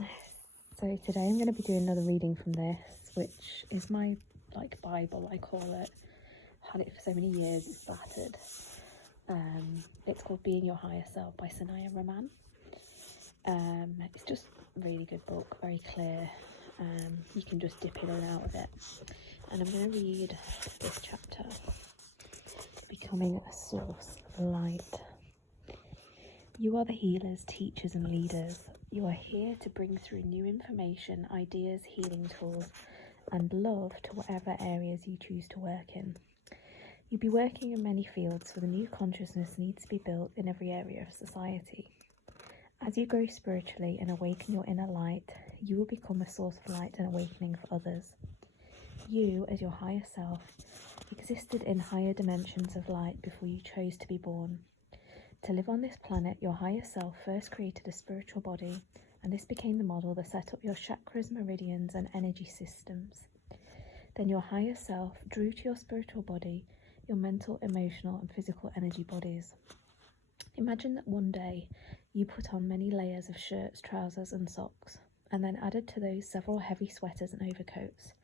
So today I'm going to be doing another reading from this, which is my Bible, I call it. I've had it for so many years, it's battered. It's called Being Your Higher Self by Sanaya Roman. It's just a really good book, very clear. You can just dip in and out of it. And I'm going to read this chapter, Becoming a Source of Light. You are the healers, teachers and leaders. You are here to bring through new information, ideas, healing tools and love to whatever areas you choose to work in. You'll be working in many fields, so the new consciousness needs to be built in every area of society. As you grow spiritually and awaken your inner light, you will become a source of light and awakening for others. You, as your higher self, existed in higher dimensions of light before you chose to be born. To live on this planet, your higher self first created a spiritual body, and this became the model that set up your chakras, meridians, and energy systems. Then your higher self drew to your spiritual body your mental, emotional, and physical energy bodies. Imagine that one day you put on many layers of shirts, trousers, and socks, and then added to those several heavy sweaters and overcoats.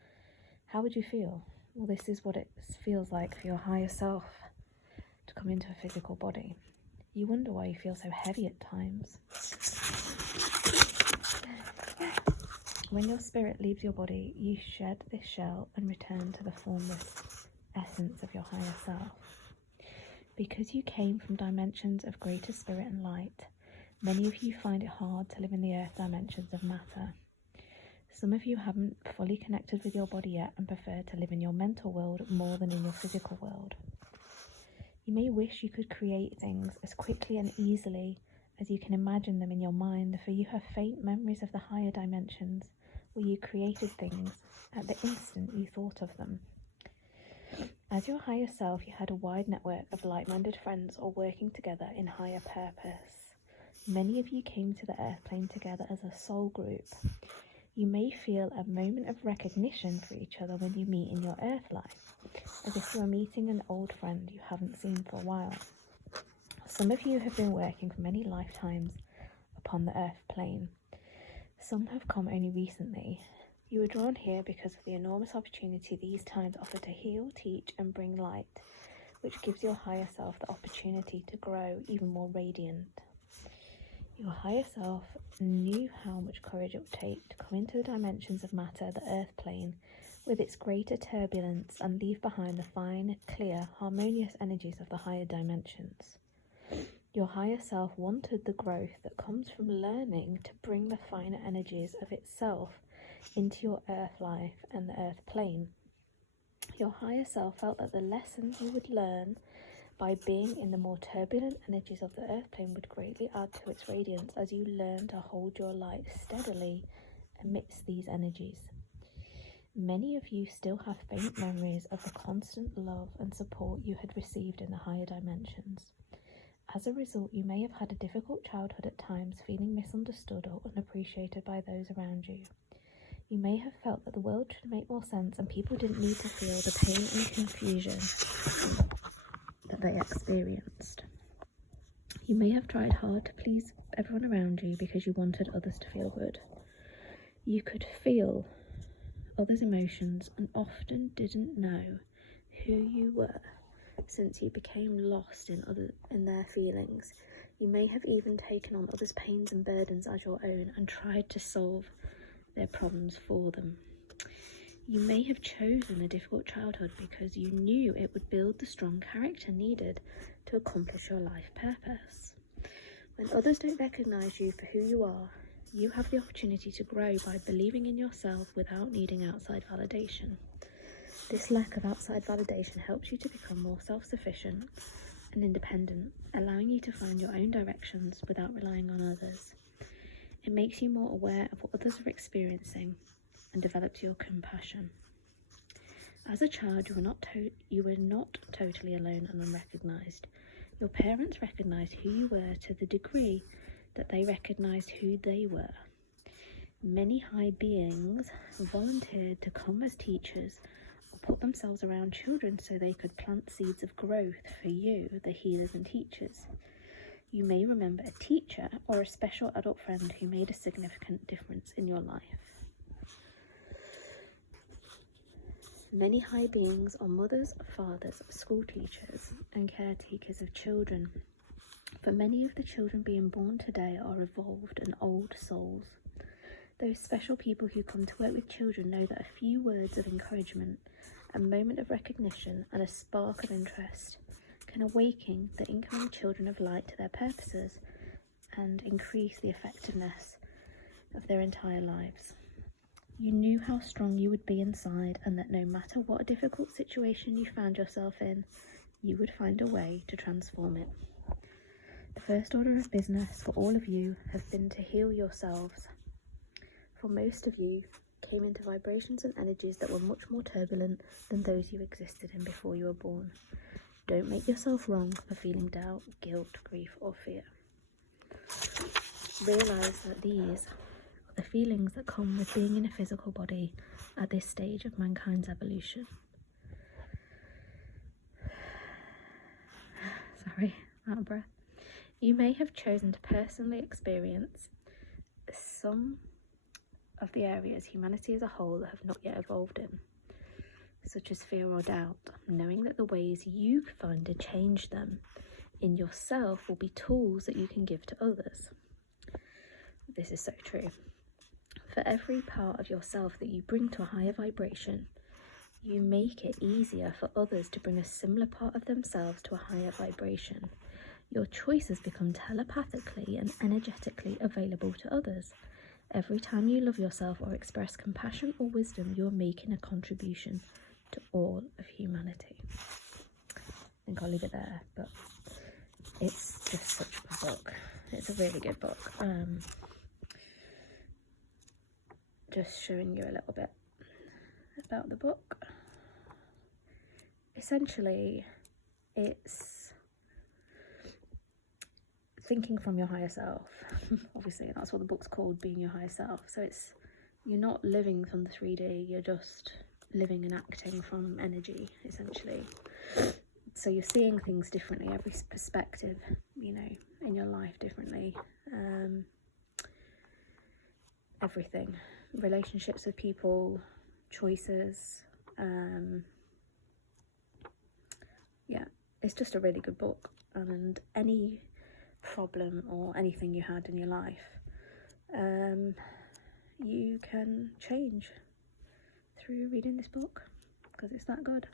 How would you feel? Well, this is what it feels like for your higher self to come into a physical body. You wonder why you feel so heavy at times. When your spirit leaves your body, you shed this shell and return to the formless essence of your higher self. Because you came from dimensions of greater spirit and light, many of you find it hard to live in the earth dimensions of matter. Some of you haven't fully connected with your body yet and prefer to live in your mental world more than in your physical world. You may wish you could create things as quickly and easily as you can imagine them in your mind, for you have faint memories of the higher dimensions where you created things at the instant you thought of them. As your higher self, you had a wide network of like-minded friends all working together in higher purpose. Many of you came to the earth plane together as a soul group. You may feel a moment of recognition for each other when you meet in your earth life, as if you are meeting an old friend you haven't seen for a while. Some of you have been working for many lifetimes upon the earth plane. Some have come only recently. You were drawn here because of the enormous opportunity these times offer to heal, teach and bring light, which gives your higher self the opportunity to grow even more radiant. Your higher self knew how much courage it would take to come into the dimensions of matter, the earth plane, with its greater turbulence, and leave behind the fine, clear, harmonious energies of the higher dimensions. Your higher self wanted the growth that comes from learning to bring the finer energies of itself into your earth life and the earth plane. Your higher self felt that the lessons you would learn by being in the more turbulent energies of the earth plane would greatly add to its radiance as you learn to hold your light steadily amidst these energies. Many of you still have faint memories of the constant love and support you had received in the higher dimensions. As a result, you may have had a difficult childhood at times, feeling misunderstood or unappreciated by those around you. You may have felt that the world should make more sense and people didn't need to feel the pain and confusion that they experienced. You may have tried hard to please everyone around you because you wanted others to feel good. You could feel others' emotions and often didn't know who you were since you became lost in their feelings. You may have even taken on others' pains and burdens as your own and tried to solve their problems for them. You may have chosen a difficult childhood because you knew it would build the strong character needed to accomplish your life purpose. When others don't recognise you for who you are, you have the opportunity to grow by believing in yourself without needing outside validation. This lack of outside validation helps you to become more self-sufficient and independent, allowing you to find your own directions without relying on others. It makes you more aware of what others are experiencing and develops your compassion. As a child, you were not totally alone and unrecognised. Your parents recognised who you were to the degree that they recognised who they were. Many high beings volunteered to come as teachers or put themselves around children so they could plant seeds of growth for you, the healers and teachers. You may remember a teacher or a special adult friend who made a significant difference in your life. Many high beings are mothers, fathers, school teachers, and caretakers of children. For many of the children being born today are evolved and old souls. Those special people who come to work with children know that a few words of encouragement, a moment of recognition, and a spark of interest can awaken the incoming children of light to their purposes and increase the effectiveness of their entire lives. You knew how strong you would be inside, and that no matter what a difficult situation you found yourself in, you would find a way to transform it. The first order of business for all of you have been to heal yourselves. For most of you, came into vibrations and energies that were much more turbulent than those you existed in before you were born. Don't make yourself wrong for feeling doubt, guilt, grief, or fear. Realise that these the feelings that come with being in a physical body at this stage of mankind's evolution. Sorry, out of breath. You may have chosen to personally experience some of the areas humanity as a whole have not yet evolved in, such as fear or doubt, knowing that the ways you can find to change them in yourself will be tools that you can give to others. This is so true. For every part of yourself that you bring to a higher vibration, you make it easier for others to bring a similar part of themselves to a higher vibration. Your choices become telepathically and energetically available to others. Every time you love yourself or express compassion or wisdom, you are making a contribution to all of humanity. I think I'll leave it there, but it's just such a good book. It's a really good book. Just showing you a little bit about the book. Essentially, it's thinking from your higher self. Obviously, that's what the book's called, being your higher self. So you're not living from the 3D, you're just living and acting from energy, essentially. So you're seeing things differently, every perspective, in your life differently. Everything. Relationships with people, choices. It's just a really good book, and any problem or anything you had in your life, you can change through reading this book, because it's that good.